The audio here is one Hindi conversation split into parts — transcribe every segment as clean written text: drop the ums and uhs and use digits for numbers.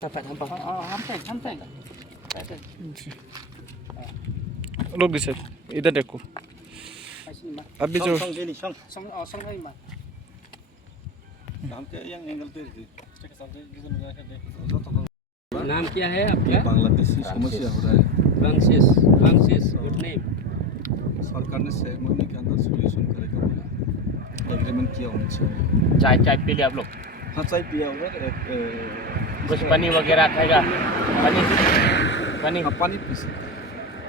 Santai. Look this side. इधर देखो अभी जो नाम क्या है आपका? बांग्लादेशी समस्या हो रहा है। Francis good name. सरकार ने 6 महीने के अंदर सोल्यूशन करेगा बोला, एग्रीमेंट किया उनसे। चाय पी लिया आप लोग? हाँ, चाय पिया होगा। कुछ पानी वगैरह खाएगा? पानी हाँ, पानी पी सकते।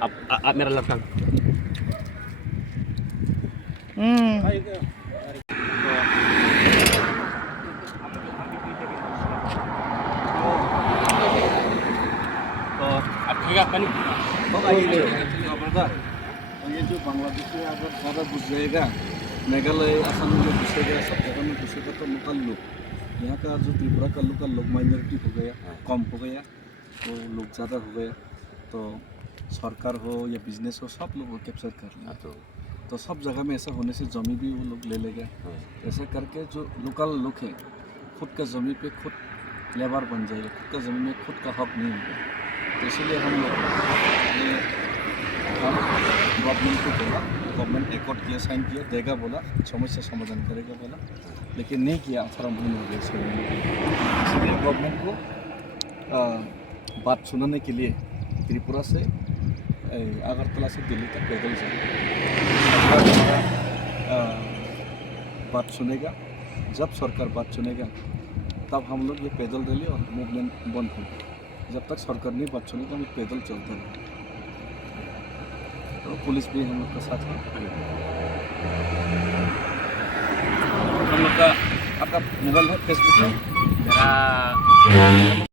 आप मेरा लड़का पानी ये जो बांग्लादेश में अगर ज़्यादा घुस जाएगा, मेघालय असम में जो घुसेगा, सब जगह में घुसेगा, तो लोकल लोग यहाँ का जो त्रिपुरा का लोकल लोग माइनॉरिटी हो गया, कम हो गया, तो लोग ज़्यादा हो गया, तो सरकार हो या बिजनेस हो, सब लोग कैप्चर कर लिया। तो सब जगह में ऐसा होने से जमी भी वो लोग ले लेगा। ऐसा करके जो लोकल लोग हैं, खुद का ज़मीन पे खुद लेबर बन जाएगा, खुद का ज़मीन में खुद का हक नहीं होगा। तो इसलिए हम लोग गवर्नमेंट को बोला, गवर्नमेंट एकॉर्ड किया, साइन किया, देगा बोला, समस्या समाधान करेगा बोला, लेकिन नहीं किया। 18 महीने हो गए इसलिए गवर्नमेंट को बात सुनाने के लिए त्रिपुरा से अगरतला से दिल्ली तक पैदल जाए। सरकार हमारा बात सुनेगा, जब सरकार बात सुनेगा तब हम लोग ये पैदल रैली और मूवमेंट बंद होगा। जब तक सरकार नहीं बात सुनेगा हम पैदल चलते रहेंगे। तो पुलिस भी हम लोग का साथ है। हम लोग का आपका मोबाइल है, फेसबुक है? मेरा